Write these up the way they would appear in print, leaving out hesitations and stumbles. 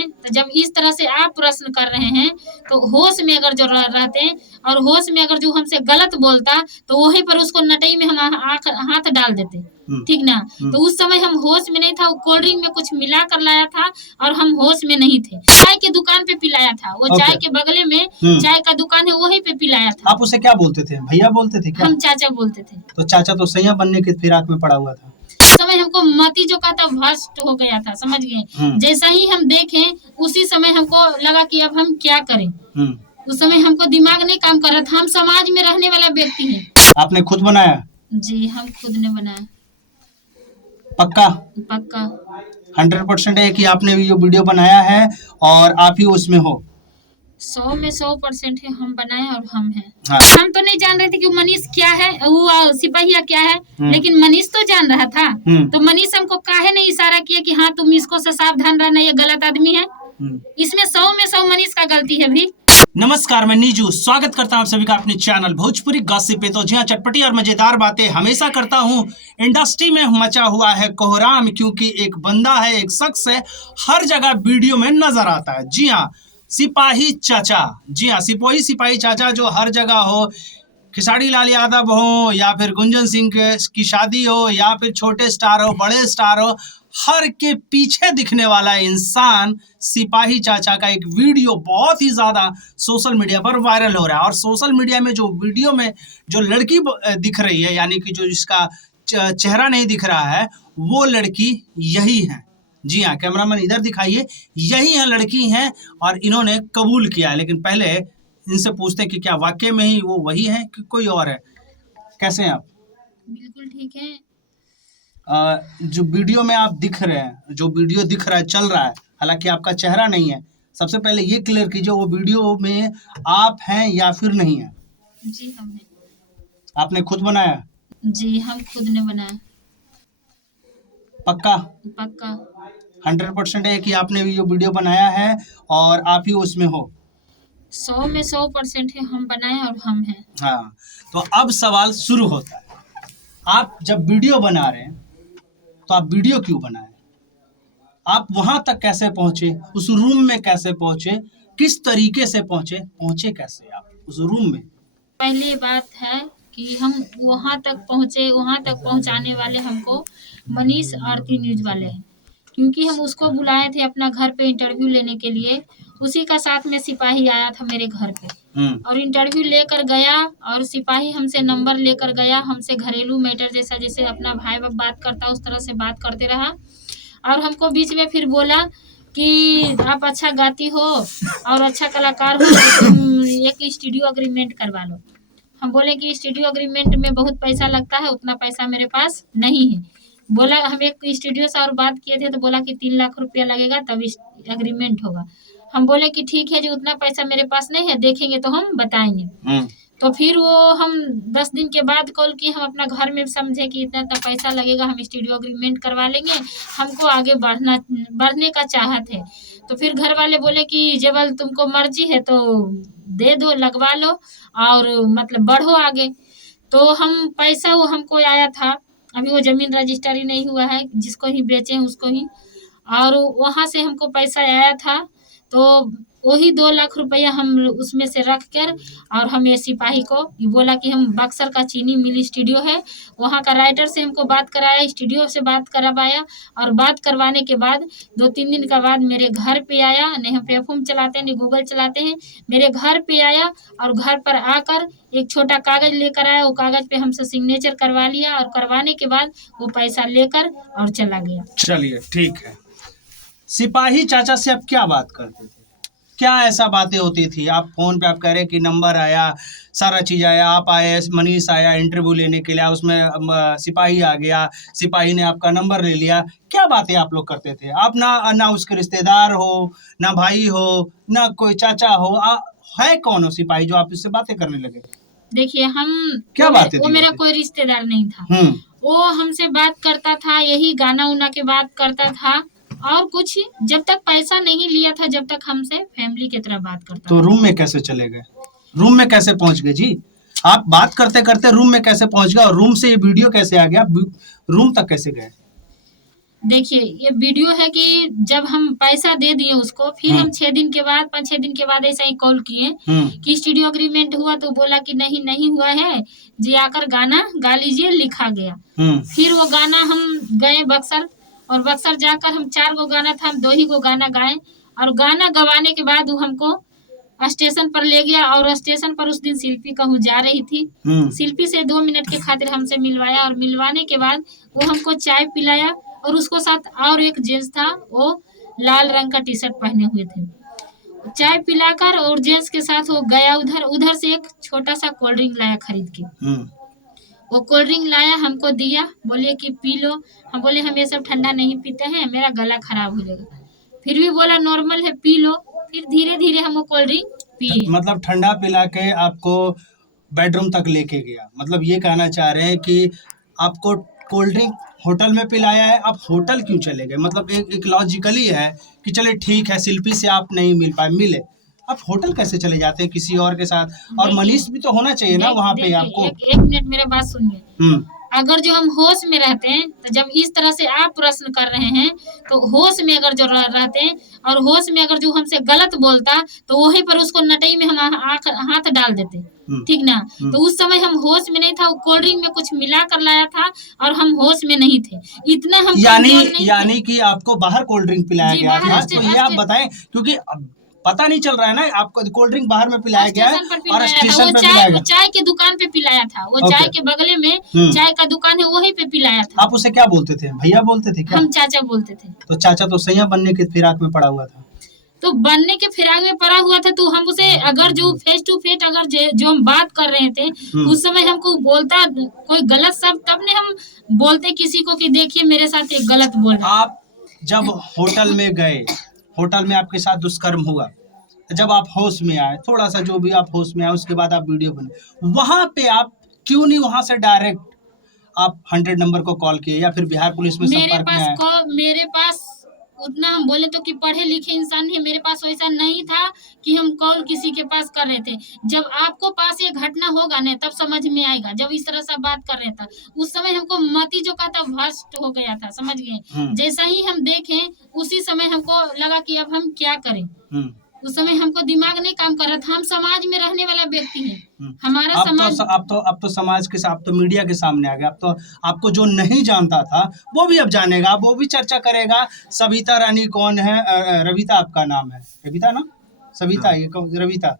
हैं, तो जब इस तरह से आप प्रश्न कर रहे हैं तो होश में अगर जो रहते हैं और होश में अगर जो हमसे गलत बोलता तो वहीं पर उसको नटई में हम हाथ डाल देते, ठीक ना। तो उस समय हम होश में नहीं था, वो कोल्ड ड्रिंक में कुछ मिला कर लाया था और हम होश में नहीं थे। चाय की दुकान पे पिलाया था, वो चाय के बगले में चाय का दुकान है, वहीं पे पिलाया था। आप उसे क्या बोलते थे, भैया बोलते थे क्या? हम चाचा बोलते थे। तो चाचा तो सैया बनने के फिराक में पड़ा हुआ था। समय हमको मती जो कहता भ्रष्ट हो गया था, समझ गए। जैसा ही हम देखें उसी समय हमको लगा कि अब हम क्या करें। उस समय हमको दिमाग नहीं काम कर रहा था। हम समाज में रहने वाला व्यक्ति हैं। आपने खुद बनाया? जी हम खुद ने बनाया। पक्का? पक्का 100% है कि आपने ये वीडियो बनाया है और आप ही उसमें हो? 100 में 100% है, हम बनाए और हम हैं। हाँ। हम तो नहीं जान रहे थे कि मनीष क्या है, वो सिपाहिया क्या है, लेकिन मनीष तो जान रहा था। तो मनीष हमको काहे नहीं इशारा किया कि हाँ तुम इसको से सावधान रहना, ये गलत आदमी है। इसमें 100 में 100 मनीष का गलती है भी। नमस्कार, मैं नीजू स्वागत करता हूं आप सभी का अपने चैनल भोजपुरी गॉसिप पे। तो जी हाँ, चटपटी और मजेदार बातें हमेशा करता हूं। इंडस्ट्री में मचा हुआ है कोहराम, क्योंकि एक बंदा है, एक शख्स है, हर जगह वीडियो में नजर आता है। जी हाँ, सिपाही चाचा। जी हाँ, सिपाही चाचा जो हर जगह हो, खिसाड़ी लाल यादव हो या फिर गुंजन सिंह की शादी हो या फिर छोटे स्टार हो, बड़े स्टार हो, हर के पीछे दिखने वाला इंसान सिपाही चाचा का एक वीडियो बहुत ही ज़्यादा सोशल मीडिया पर वायरल हो रहा है। और सोशल मीडिया में जो वीडियो में जो लड़की दिख रही है, यानी कि जो जिसका चेहरा नहीं दिख रहा है, वो लड़की यही है। जी हाँ, कैमरामैन इधर दिखाइए, यही है लड़की हैं और इन्होंने कबूल किया। लेकिन पहले इनसे पूछते हैं कि क्या वाकई में ही वो वही है कि कोई और है। कैसे हैं आप? बिल्कुल ठीक है। जो वीडियो में आप दिख रहे हैं, जो वीडियो दिख रहा है, चल रहा है, हालांकि आपका चेहरा नहीं है, सबसे पहले ये क्लियर कीजिए, वो वीडियो में आप हैं या फिर नहीं है? जी हम हैं। आपने खुद बनाया? जी हम खुद ने बनाया। पक्का? पक्का 100% है कि आपने ये वीडियो बनाया है और आप ही उसमें हो? 100 में 100% है, हम बनाए और हम हैं। हाँ, तो अब सवाल शुरू होता है। आप जब वीडियो बना रहे हैं तो आप वीडियो क्यों बनाए? आप वहां तक कैसे पहुंचे? उस रूम में कैसे पहुंचे? किस तरीके से पहुंचे कैसे आप उस रूम में? पहली बात है कि हम वहां तक पहुंचे, वहां तक पहुंचाने वाले हमको मनीष आरती न्यूज वाले हैं, क्योंकि हम उसको बुलाए थे अपना घर पे इंटरव्यू लेने के लिए। उसी का साथ में सिपाही आया था मेरे घर पे और इंटरव्यू लेकर गया, और सिपाही हमसे नंबर लेकर गया, हमसे घरेलू मैटर जैसा जैसे अपना भाई बाप बात करता उस तरह से बात करते रहा। और हमको बीच में फिर बोला कि आप अच्छा गाती हो और अच्छा कलाकार हो, तो तुम एक स्टूडियो अग्रीमेंट करवा लो। हम बोले कि स्टूडियो अग्रीमेंट में बहुत पैसा लगता है, उतना पैसा मेरे पास नहीं है। बोला, हम एक स्टूडियो से और बात किए थे तो बोला कि 3 लाख रुपया लगेगा तब एग्रीमेंट होगा। हम बोले कि ठीक है जी, उतना पैसा मेरे पास नहीं है, देखेंगे तो हम बताएंगे। तो फिर वो हम 10 दिन के बाद कॉल किए, हम अपना घर में समझे कि इतना इतना पैसा लगेगा, हम स्टूडियो अग्रीमेंट करवा लेंगे, हमको आगे बढ़ने का चाहत है। तो फिर घर वाले बोले कि जब तुमको मर्जी है तो दे दो, लगवा लो और मतलब बढ़ो आगे। तो हम पैसा वो हमको आया था, अभी वो जमीन रजिस्ट्री नहीं हुआ है, जिसको ही बेचे हैं उसको ही, और वहाँ से हमको पैसा आया था। तो वही 2 लाख रुपया हम उसमें से रख कर और हमें सिपाही को बोला कि हम बक्सर का चीनी मिल स्टूडियो है, वहाँ का राइटर से हमको बात कराया, स्टूडियो से बात करवाया, और बात करवाने के बाद 2-3 दिन के बाद मेरे घर पे आया। नहीं हम पेफूम चलाते हैं, नहीं गूगल चलाते हैं, मेरे घर पे आया और घर पर आकर एक छोटा कागज लेकर आया, वो कागज पे हमसे सिग्नेचर करवा लिया, और करवाने के बाद वो पैसा लेकर और चला गया। चलिए ठीक है। सिपाही चाचा से आप क्या बात करते थे? क्या ऐसा बातें होती थी? आप फोन पे आप कह रहे कि नंबर आया, सारा चीज आया, आप आए, मनीष आया इंटरव्यू लेने के लिए, उसमें सिपाही आ गया, सिपाही ने आपका नंबर ले लिया, क्या बातें आप लोग करते थे? आप ना उसके रिश्तेदार हो, ना भाई हो, ना कोई चाचा हो, है कौन हो सिपाही जो आप इससे बातें करने लगे? देखिए, हम क्या बातें वो मेरा कोई रिश्तेदार नहीं था। वो हमसे बात करता था, यही गाना उना के बात करता था, और कुछ जब तक पैसा नहीं लिया था, जब तक हमसे फैमिली की तरह बात करता तो रूम में कैसे चले गए? रूम में कैसे पहुंच गए जी? आप बात करते करते रूम में कैसे पहुंच गए और रूम से ये वीडियो कैसे आ गया? रूम तक कैसे गए? देखिए ये वीडियो है कि जब हम पैसा दे दिए उसको, फिर हम 6 दिन के बाद 5-6 दिन के बाद ऐसा ही कॉल किए कि स्टूडियो एग्रीमेंट हुआ, तो बोला कि नहीं नहीं हुआ है जी, आकर गाना गा लीजिए, लिखा गया। फिर वो गाना हम गए बक्सर, और बक्सर जाकर हम 4 गो गाना था, हम 2 ही गो गाना गाए, और गाना गवाने के बाद वो हमको स्टेशन पर ले गया, और स्टेशन पर उस दिन शिल्पी कहूँ जा रही थी। शिल्पी से 2 मिनट के खातिर हमसे मिलवाया, और मिलवाने के बाद वो हमको चाय पिलाया, और उसको साथ और एक जेंट्स था, वो लाल रंग का टी शर्ट पहने हुए थे। चाय पिलाकर और जेंट्स के साथ वो गया उधर से एक छोटा सा कोल्ड ड्रिंक लाया खरीद के। वो कोल्ड ड्रिंक लाया, हमको दिया, बोले कि पी लो। हम बोले हम ये सब ठंडा नहीं पीते हैं, मेरा गला खराब हो जाएगा। फिर भी बोला नॉर्मल है, पी लो। फिर धीरे धीरे हम वो कोल्ड ड्रिंक पिए। मतलब ठंडा पिला के आपको बेडरूम तक लेके गया, मतलब ये कहना चाह रहे हैं कि आपको कोल्ड ड्रिंक होटल में पिलाया है, आप होटल क्यों चले गए? मतलब एक लॉजिकली है कि चले ठीक है, शिल्पी से आप नहीं मिल पाए, मिले, आप होटल कैसे चले जाते हैं किसी और के साथ? और मनीष भी तो होना चाहिए ना वहाँ पे आपको। एक मिनट मेरा बात सुनिए। अगर जो हम होश में रहते हैं, तो जब इस तरह से आप प्रश्न कर रहे हैं, तो होश में अगर जो रहते हैं, और होश में अगर जो हमसे गलत बोलता, तो वहीं पर उसको नटई में हम हाथ डाल देते, ठीक ना। तो उस समय हम होश में नहीं था, कोल्ड ड्रिंक में कुछ मिला कर लाया था, और हम होश में नहीं थे, इतना हम यानी कि आपको बाहर कोल्ड ड्रिंक पिलाया गया था, तो ये आप बताएं, क्योंकि पता नहीं चल रहा है ना, आपको कोल्ड ड्रिंक बाहर में पिलाया गया है और स्टेशन पे पिलाया गया। चाय की दुकान पे पिलाया था, वो चाय के बगले में चाय का दुकान है, वहीं पे पिलाया था। आप उसे क्या बोलते थे, भैया बोलते थे क्या? हम चाचा बोलते थे। तो चाचा तो सैया बनने के फिराक में पड़ा हुआ था। तो बनने के फिराक में पड़ा हुआ था, तो हम उसे अगर जो फेस टू फेस अगर जो हम बात कर रहे थे, उस समय हमको बोलता कोई गलत शब्द, तब ने हम बोलते किसी को कि देखिए मेरे साथ एक गलत बोल रहा। आप जब होटल में गए, होटल में आपके साथ दुष्कर्म हुआ, जब आप होश में आए, थोड़ा सा जो भी आप होश में आए, उसके बाद आप वीडियो बने, वहां पे आप क्यों नहीं वहां से डायरेक्ट आप 100 नंबर को कॉल किए, या फिर बिहार पुलिस में संपर्क में आए? मेरे पास उतना हम बोले तो कि पढ़े लिखे इंसान है, मेरे पास वैसा नहीं था कि हम कॉल किसी के पास कर रहे थे। जब आपको पास ये घटना होगा ना, तब समझ में आएगा। जब इस तरह से बात कर रहे था, उस समय हमको मती जो कहता भ्रष्ट हो गया था, समझ गए। जैसा ही हम देखें, उसी समय हमको लगा कि अब हम क्या करें। उस समय हमको दिमाग नहीं काम कर रहा था। हम समाज में रहने वाला व्यक्ति हैं, हमारा समाज। अब तो समाज के साथ, तो मीडिया के सामने आ गया। अब तो आपको जो नहीं जानता था वो भी अब जानेगा, वो भी चर्चा करेगा। सविता रानी कौन है? रविता आपका नाम है? रविता ना, सविता, ये रविता।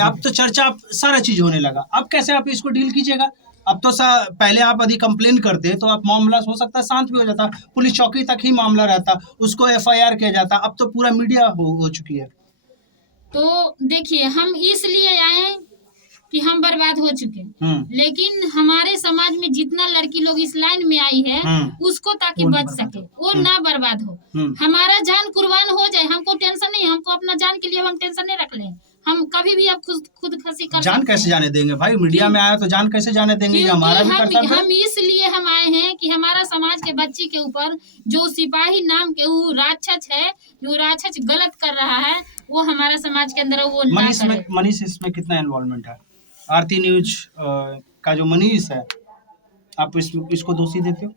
अब तो चर्चा, सारा चीज होने लगा। अब कैसे आप इसको डील कीजिएगा? अब तो पहले आप यदि कंप्लेन करते तो आप मामला हो सकता है शांत भी हो जाता, पुलिस चौकी तक ही मामला रहता, उसको FIR किया जाता। अब तो पूरा मीडिया हो चुकी है। तो देखिए, हम इसलिए आए कि हम बर्बाद हो चुके, लेकिन हमारे समाज में जितना लड़की लोग इस लाइन में आई है, उसको ताकि बच सके, वो ना बर्बाद हो, हमारा जान कुर्बान हो जाए, हमको टेंशन नहीं। हमको अपना जान के लिए हम टेंशन नहीं रख लें। हम कभी भी अब खुद खसी कर जान कैसे जाने देंगे भाई? मीडिया में आया तो जान कैसे जाने देंगे? ये हमारा भी कर्तव्य है। हम इसलिए हम आए हैं कि हमारा समाज के बच्ची के ऊपर जो सिपाही नाम के वो राक्षस है, जो राक्षस गलत कर रहा है, वो हमारा समाज के अंदर वो ना करे। मनीष इसमें कितना इन्वॉल्वमेंट है? आरती न्यूज का जो मनीष है, आप इसको दोषी देते हो?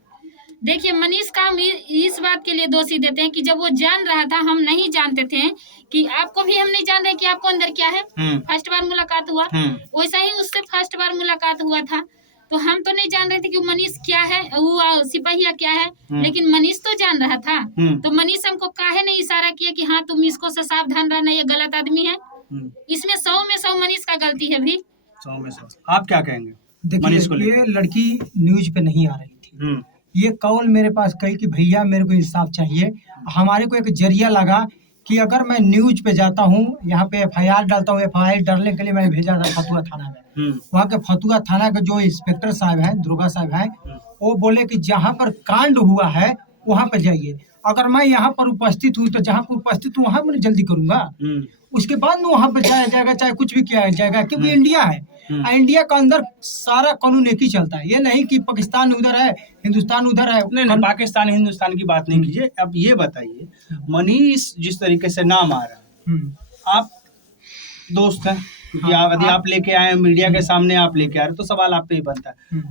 देखिए, मनीष का हम इस बात के लिए दोषी देते हैं कि जब वो जान रहा था, हम नहीं जानते थे कि आपको भी हम नहीं जान रहे कि आपको अंदर क्या है। फर्स्ट बार मुलाकात हुआ, वैसा ही उससे फर्स्ट बार मुलाकात हुआ था, तो हम तो नहीं जान रहे थे कि मनीष क्या है, वो सिपाहिया क्या है, लेकिन मनीष तो जान रहा था। तो मनीष हमको काहे नहीं इशारा किया कि हाँ तुम इसको से सावधान रहना, ये गलत आदमी है। इसमें 100 में 100 मनीष का गलती है भी। 100 में 100। आप क्या कहेंगे? देखिए, ये लड़की न्यूज पे नहीं आ रही थी। ये कॉल मेरे पास कही कि भैया मेरे को इंसाफ चाहिए। हमारे को एक जरिया लगा कि अगर मैं न्यूज पे जाता हूँ, यहाँ पे FIR डालता हूँ, FIR डालने के लिए मैंने भेजा था फतुहा थाना में। वहाँ के फतुहा थाना के जो इंस्पेक्टर साहब हैं, दुर्गा साहब हैं, वो बोले कि जहाँ पर कांड हुआ है वहाँ पे जाइए। अगर मैं यहाँ पर उपस्थित हूँ, तो जहाँ पर उपस्थित हूँ वहाँ मैं जल्दी करूंगा, उसके बाद में वहाँ पे जाया जाएगा, चाहे कुछ भी किया जाएगा, क्योंकि इंडिया है। इंडिया के अंदर सारा कानून एक ही चलता है। ये नहीं कि पाकिस्तान उधर है, हिंदुस्तान उधर है। नहीं, पाकिस्तान हिंदुस्तान की बात नहीं कीजिए। अब ये बताइए, मनीष जिस तरीके से नाम आ रहा है, आप दोस्त हैं, क्योंकि यदि आप लेके आए मीडिया के सामने, आप लेके आ रहे, तो सवाल आप पे ही बनता है।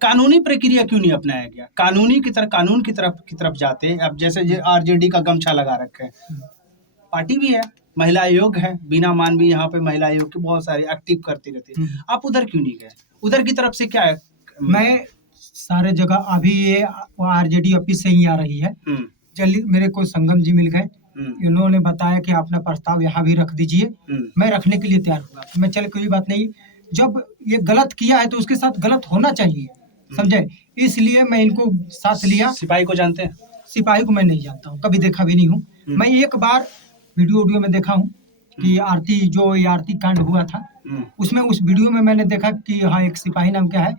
कानूनी प्रक्रिया क्यों नहीं अपनाया गया? कानूनी की तरफ, कानून की तरफ जाते। अब जैसे ये आरजेडी का गमछा लगा रखे हैं, पार्टी भी है, महिला आयोग है, बीना मानवी यहाँ पे महिला आयोग की बहुत सारी एक्टिव करती रहती है। आप उधर क्यों नहीं गए? उधर की तरफ से क्या है? मैं सारे जगह, अभी ये आरजेडी ऑफिस से ही आ रही है। जल्दी मेरे को संगम जी मिल गए, इन्होंने बताया कि अपना प्रस्ताव यहाँ भी रख दीजिए। मैं रखने के लिए तैयार हुआ। मैं चल, कोई बात नहीं, जब ये गलत किया है तो उसके साथ गलत होना चाहिए, समझे? इसलिए मैं इनको साथ लिया। सिपाही को जानते हैं? सिपाही को मैं नहीं जानता हूँ, कभी देखा भी नहीं हूँ। मैं एक बार वीडियो में देखा हूँ कि आरती कांड हुआ था, उसमें उस वीडियो में मैंने देखा कि हाँ, एक सिपाही नाम क्या है,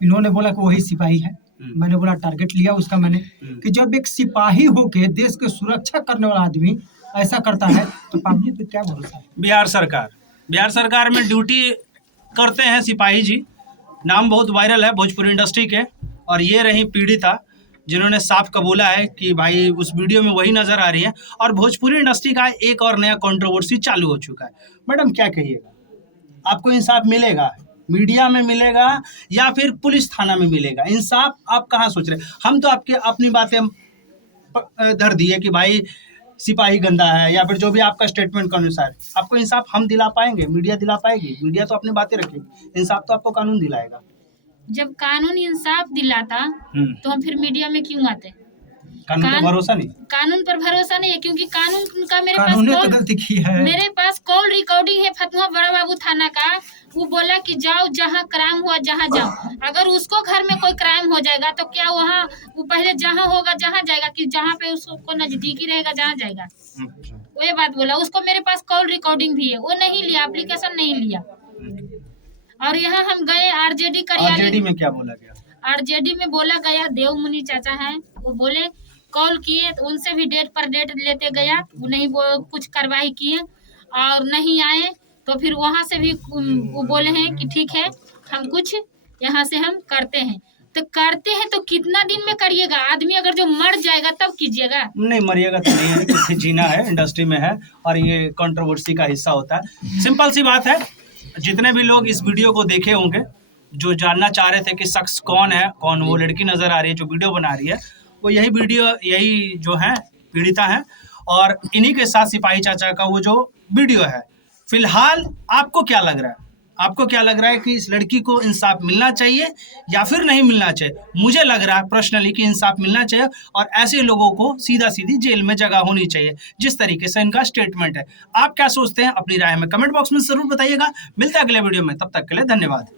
इन्होंने बोला कि वही सिपाही है। मैंने बोला, टारगेट लिया उसका मैंने, कि जब एक सिपाही होके देश की सुरक्षा करने वाला आदमी ऐसा करता है तो पब्लिक पे क्या भरोसा है? बिहार सरकार में ड्यूटी करते हैं सिपाही जी, नाम बहुत वायरल है भोजपुरी इंडस्ट्री के। और ये रही पीड़िता जिन्होंने साफ कबूला है कि भाई उस वीडियो में वही नजर आ रही है। और भोजपुरी इंडस्ट्री का एक और नया कंट्रोवर्सी चालू हो चुका है। मैडम क्या कहिएगा, आपको इंसाफ मिलेगा? मीडिया में मिलेगा या फिर पुलिस थाना में मिलेगा इंसाफ? आप कहाँ सोच रहे हैं? हम तो आपके अपनी बातें धर दिए कि भाई सिपाही गंदा है, या फिर जो भी आपका स्टेटमेंट के अनुसार। आपको इंसाफ हम दिला पाएंगे? मीडिया दिला पाएगी? मीडिया तो अपनी बातें रखेगी, इंसाफ तो आपको कानून दिलाएगा। जब कानून इंसाफ दिलाता तो हम फिर मीडिया में क्यों आते? कानून पर भरोसा नहीं? कानून पर भरोसा नहीं है, क्योंकि कानून का मेरे पास कॉल रिकॉर्डिंग है फतुहा बड़ा बाबू थाना का। वो बोला कि जाओ जहाँ क्राइम हुआ जहाँ जाओ। अगर उसको घर में कोई क्राइम हो जाएगा तो क्या वहाँ वो पहले जहाँ होगा जहाँ जाएगा, कि जहाँ पे उसको नजदीकी रहेगा जहाँ जाएगा? वो ये बात बोला। उसको मेरे पास कॉल रिकॉर्डिंग भी है, वो नहीं लिया, एप्लीकेशन नहीं लिया। और यहाँ हम गए आरजेडी कार्यालय। आरजेडी में क्या बोला गया? आरजेडी में बोला गया, देवमुनि चाचा हैं, वो बोले कॉल किए तो उनसे भी डेट पर डेट लेते गया, वो नहीं कुछ कार्रवाई किए और नहीं आए। तो फिर वहाँ से भी वो बोले हैं कि ठीक है, हम कुछ यहाँ से हम करते हैं। तो करते हैं तो कितना दिन में करिएगा? आदमी अगर जो मर जाएगा तब कीजिएगा। नहीं मरिएगा तो नहीं है, जीना है, इंडस्ट्री में है और ये कंट्रोवर्सी का हिस्सा होता है। सिंपल सी बात है, जितने भी लोग इस वीडियो को देखे होंगे, जो जानना चाह रहे थे कि शख्स कौन है, कौन वो लड़की नजर आ रही है जो वीडियो बना रही है, वो यही जो है पीड़िता है। और इन्हीं के साथ सिपाही चाचा का वो जो वीडियो है। फिलहाल आपको क्या लग रहा है? आपको क्या लग रहा है कि इस लड़की को इंसाफ मिलना चाहिए या फिर नहीं मिलना चाहिए? मुझे लग रहा है पर्सनली कि इंसाफ मिलना चाहिए और ऐसे लोगों को सीधी जेल में जगह होनी चाहिए, जिस तरीके से इनका स्टेटमेंट है। आप क्या सोचते हैं? अपनी राय में कमेंट बॉक्स में जरूर बताइएगा। मिलते हैं अगले वीडियो में, तब तक के लिए धन्यवाद।